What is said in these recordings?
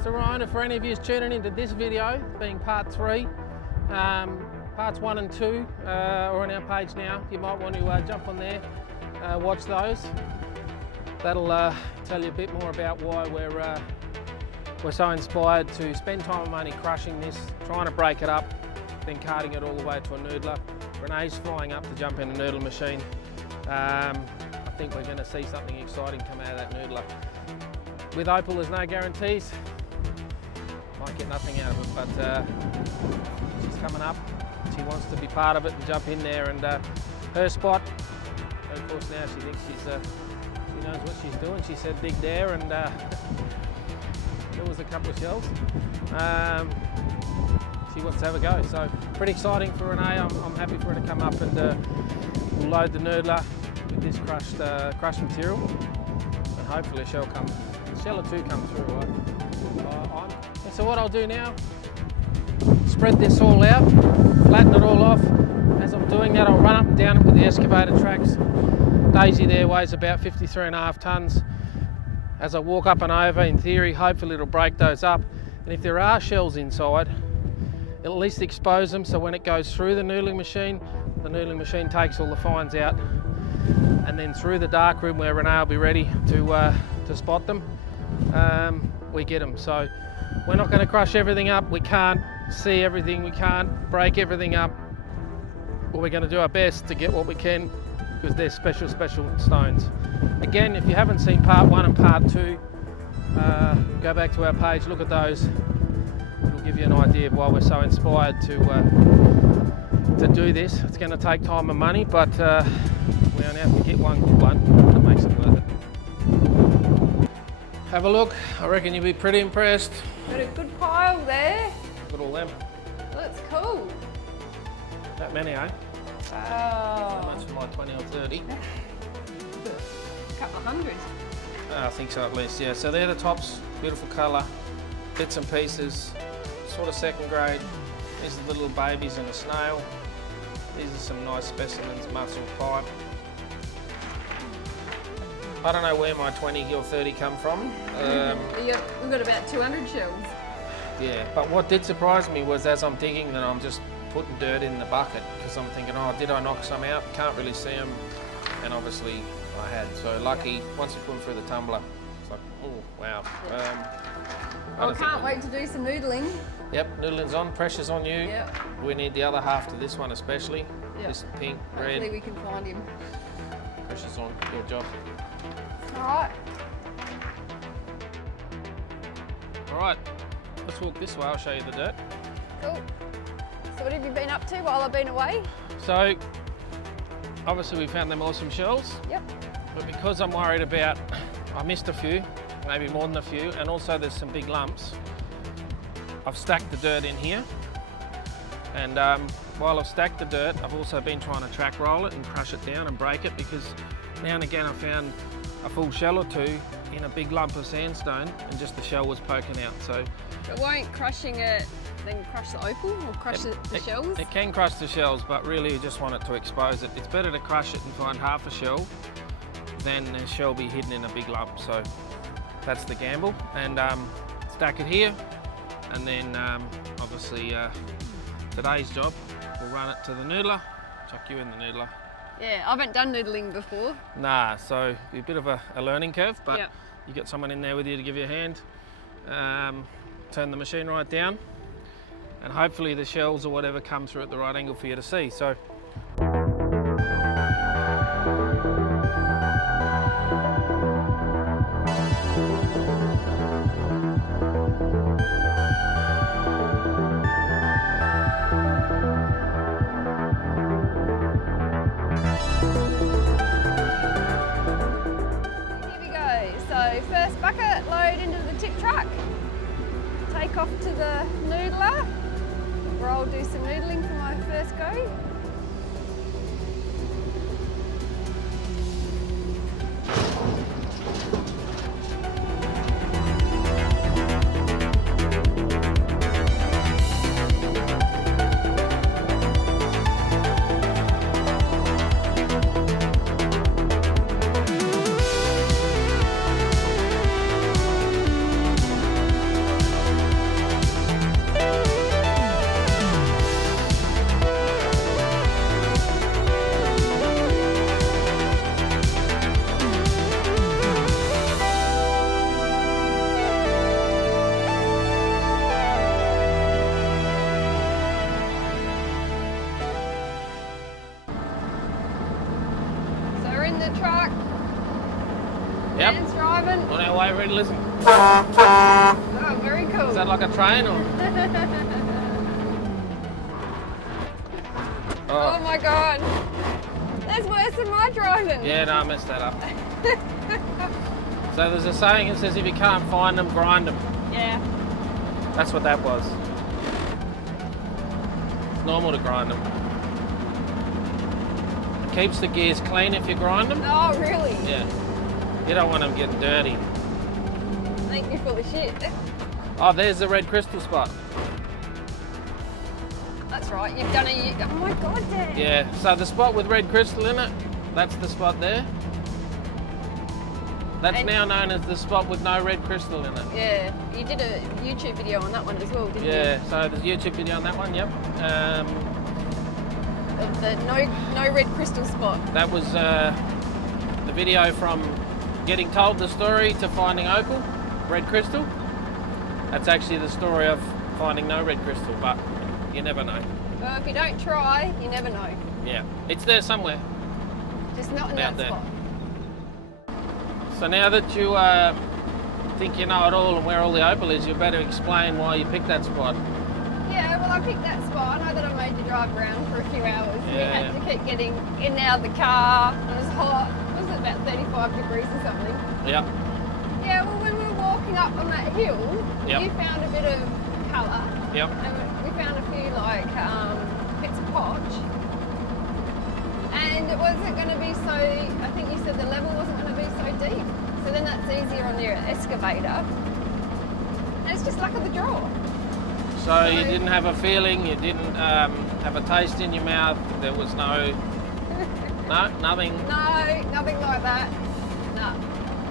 Mr. Ryan. If for any of you tuning into this video, being part 3, parts 1 and 2 are on our page now. You might want to jump on there, watch those. That'll tell you a bit more about why we're so inspired to spend time and money crushing this, trying to break it up, then carting it all the way to a noodler. Renee's flying up to jump in a noodle machine. I think we're going to see something exciting come out of that noodler. With Opal, there's no guarantees. Might get nothing out of it, but she's coming up. She wants to be part of it and jump in there, and her spot. Of course, now she thinks she knows what she's doing. She said dig there, and there was a couple of shells. She wants to have a go, so pretty exciting for Renee. I'm happy for her to come up, and we'll load the noodler with this crushed material, and hopefully a shell or two come through. And so what I'll do now, spread this all out, flatten it all off. As I'm doing that, I'll run up and down it with the excavator tracks. Daisy there weighs about 53.5 tonnes. As I walk up and over, in theory, hopefully it'll break those up. And if there are shells inside, it'll at least expose them, so when it goes through the noodling machine takes all the fines out. And then through the dark room where Renee will be ready to spot them, we get them. So we're not going to crush everything up. We can't see everything. We can't break everything up. But we're going to do our best to get what we can, because they're special stones. Again, if you haven't seen part 1 and part 2, go back to our page, look at those. It'll give you an idea of why we're so inspired to do this. It's going to take time and money, but we only have to get one good one that makes it worth it. Have a look. I reckon you'll be pretty impressed. Got a good pile there. Look at all them. That's cool. That many, eh? Wow. How much for my 20 or 30? A couple of hundred. I think so, at least, yeah. So they're the tops, beautiful colour, bits and pieces, sort of second grade. These are the little babies and a snail. These are some nice specimens, muscle pipe. I don't know where my 20 or 30 come from. We've got about 200 shells. Yeah, but what did surprise me was as I'm digging, then I'm just putting dirt in the bucket, because I'm thinking, oh, did I knock some out? Can't really see them, and obviously I had. So lucky, once you put them through the tumbler, it's like, oh, wow. I can't wait to do some noodling. Yep, noodling's on, pressure's on you. Yep. We need the other half to this one especially. Yep. This pink, red. Hopefully we can find him. Pressure's on, your job. Alright. Alright, let's walk this way, I'll show you the dirt. Cool. So what have you been up to while I've been away? So, obviously we found them awesome shells. Yep. But because I'm worried about, I missed a few, maybe more than a few, and also there's some big lumps, I've stacked the dirt in here. And while I've stacked the dirt, I've also been trying to track roll it and crush it down and break it, because now and again I found a full shell or two in a big lump of sandstone and just the shell was poking out. So, but won't crushing it then crush the opal or crush the shells? It can crush the shells, but really you just want it to expose it. It's better to crush it and find half a shell than the shell be hidden in a big lump. So that's the gamble. And stack it here, and then obviously today's job, we'll run it to the noodler, chuck you in the noodler. Yeah, I haven't done noodling before. Nah, so a bit of a learning curve, but yep. You got someone in there with you to give you a hand. Turn the machine right down, and hopefully the shells or whatever come through at the right angle for you to see. So. First bucket, load into the tip truck, take off to the noodler, where I'll do some noodling for my first go. Okay, ready, listen. Oh, very cool. Is that like a train or? Oh my god. That's worse than my driving. Yeah, no, I messed that up. So there's a saying that says if you can't find them, grind them. Yeah. That's what that was. It's normal to grind them. It keeps the gears clean if you grind them. Oh, really? Yeah. You don't want them getting dirty. Make me full of shit. Oh, there's the red crystal spot. That's right, you've done a... Oh my god, Dad. Yeah, so the spot with red crystal in it, that's the spot there. That's now known as the spot with no red crystal in it. Yeah, you did a YouTube video on that one as well, didn't you? Yeah, so there's a YouTube video on that one, yep. The no red crystal spot. That was the video from getting told the story to finding opal, red crystal. That's actually the story of finding no red crystal, but you never know. Well, if you don't try, you never know. Yeah, it's there somewhere. Just not in Out that there. spot. So now that you think you know it all and where all the opal is, you better explain why you picked that spot. Yeah, well, I picked that spot. I know that I made you drive around for a few hours. Yeah. We had to keep getting in and out of the car. It was hot. Was it about 35 degrees or something? Yep. Yeah, well, when we were walking up on that hill, Yep. you found a bit of colour. Yep. And we found a few, like, bits of potch. And it wasn't going to be so, I think you said the level wasn't going to be so deep. So then that's easier on your excavator. And it's just luck of the draw. So you didn't have a feeling, you didn't have a taste in your mouth, there was no, nothing. No, nothing like that. No.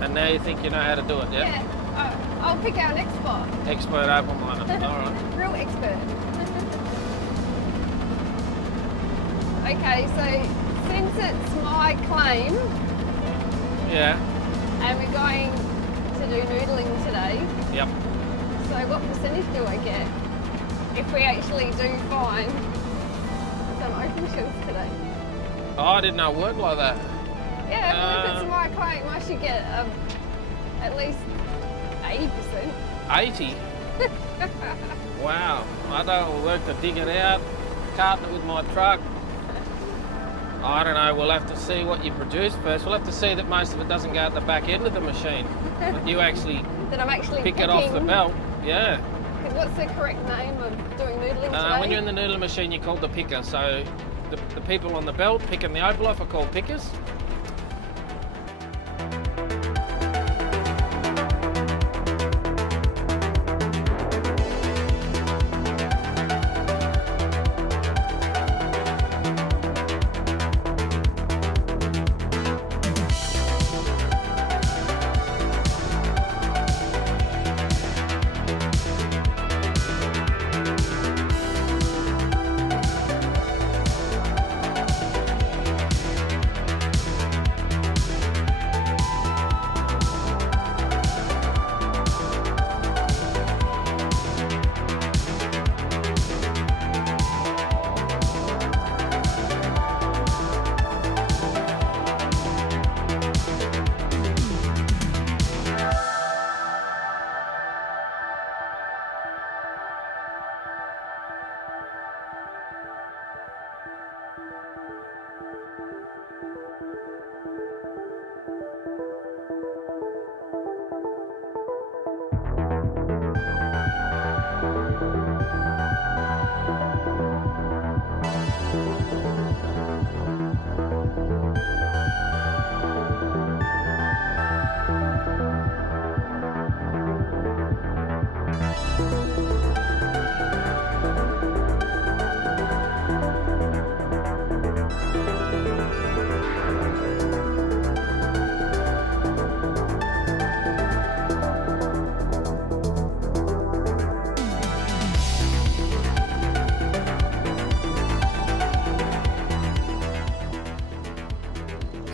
And now you think you know how to do it, yeah? Yeah. I'll pick our next spot. Expert opal miner, all right. Real expert. Okay, so since it's my claim Yeah, and we're going to do noodling today, yep. so what percentage do I get if we actually do find some opal shells today? Oh, I didn't know it worked like that. Yeah, well, if it's my claim, I should get at least 80%. 80? Wow, I don't know, we'll work to dig it out, carting it with my truck. I don't know, we'll have to see what you produce first. We'll have to see that most of it doesn't go at the back end of the machine. That you actually, That I'm actually pick it off the belt. Yeah. What's the correct name of doing noodling today? When you're in the noodling machine, you're called the picker. So the people on the belt picking the opal off are called pickers.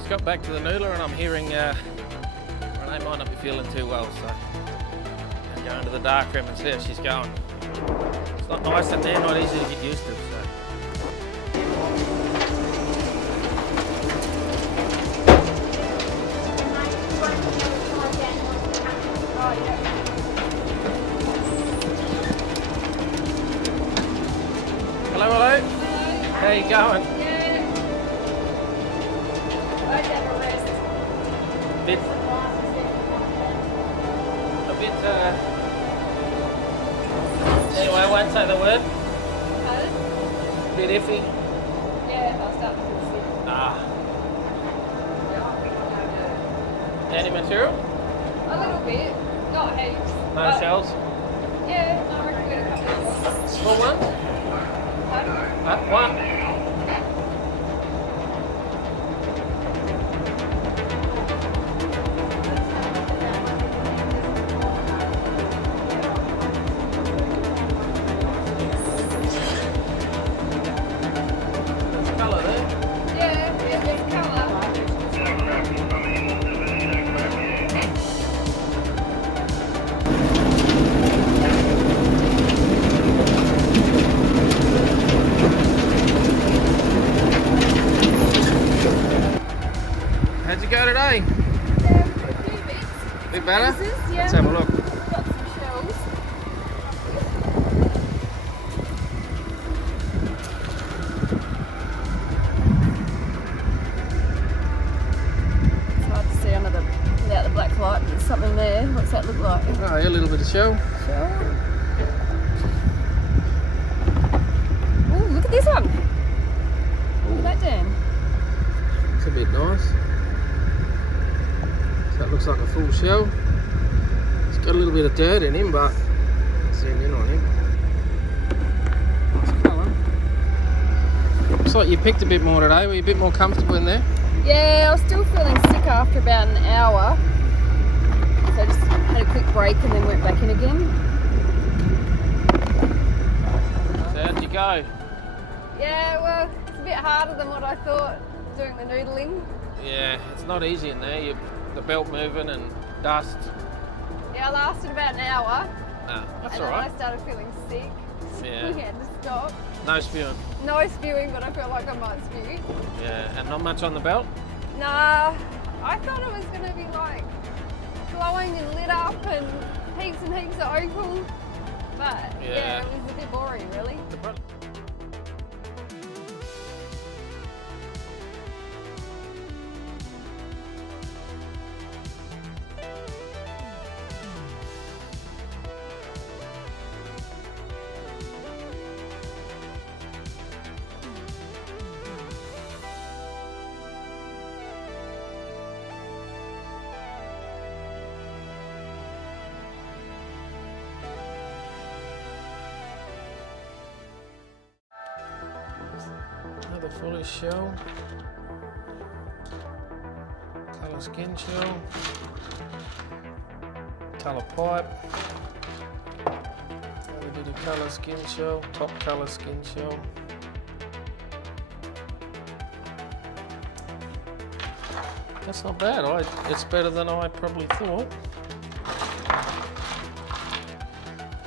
Got back to the noodler and I'm hearing Renee might not be feeling too well, so I'm going to the dark room and see how she's going. It's not nice in there, not easy to get used to. So. yeah. Hello, hello. Hello. How you going? Yeah. I have a rest. Bit, anyway, I won't say the word. Pardon? Bit iffy. Yeah, I'll start to feel sick. Ah. Yeah, I think I'll go Any material? a little bit, not heaps. No shells? Yeah, no, I reckon we got a couple of Small ones? Pardon? One. How'd you go today? Yeah, a few bits. Bit better? Pieces, yeah. Let's have a look. Got some shells. It's hard to see without the black light, but there's something there. What's that look like? Oh, yeah, a little bit of shell. Shell. Oh, look at this one. Look at that, Dan. It's a bit nice. So it looks like a full shell. It's got a little bit of dirt in him, but zoom in on him. Nice colour. Looks like you picked a bit more today. Were you a bit more comfortable in there? Yeah, I was still feeling sick after about an hour. So I just had a quick break and then went back in again. So how'd you go? Yeah, well, it's a bit harder than what I thought doing the noodling. Yeah, it's not easy in there. The belt moving and dust. Yeah, I lasted about an hour. No, that's and alright. then I started feeling sick. Yeah. We had to stop. No spewing. No spewing, but I felt like I might spew. Yeah, and not much on the belt? Nah, I thought it was going to be like glowing and lit up and heaps of opal. But yeah, it was a bit boring, really. Another fully shell. Colour skin shell. Colour pipe. Another bit of colour skin shell. Top colour skin shell. That's not bad. It's better than I probably thought.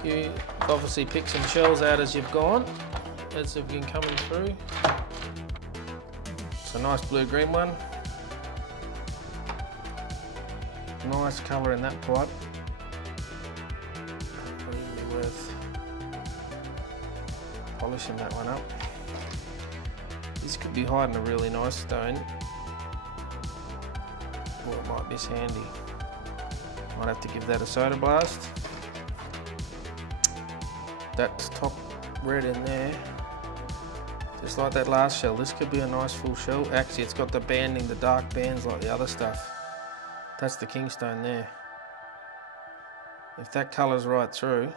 You obviously pick some shells out as you've gone, as they've been coming through. It's a nice blue-green one. Nice colour in that pipe. Probably be worth polishing that one up. This could be hiding a really nice stone, or it might miss handy. Might have to give that a soda blast. That's top red in there. Just like that last shell, this could be a nice full shell. Actually, it's got the banding, the dark bands like the other stuff. That's the kingstone there. If that colour's right through,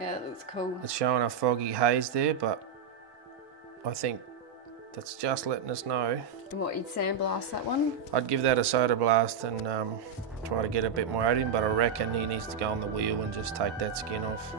Yeah, it looks cool. it's showing a foggy haze there, but I think that's just letting us know. And what, you'd sandblast that one? I'd give that a soda blast and try to get a bit more out of him, but I reckon he needs to go on the wheel and just take that skin off.